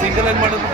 Single ಏನು ಮಾಡೋದು.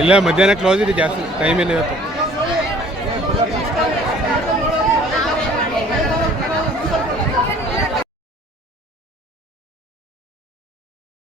ಇಲ್ಲ ಮಧ್ಯಾಹ್ನ ಕ್ಲೋಸ್ ಇದೆ ಜಾಸ್ತಿ. ಟೈಮ್ ಇಲ್ಲ ಇವತ್ತು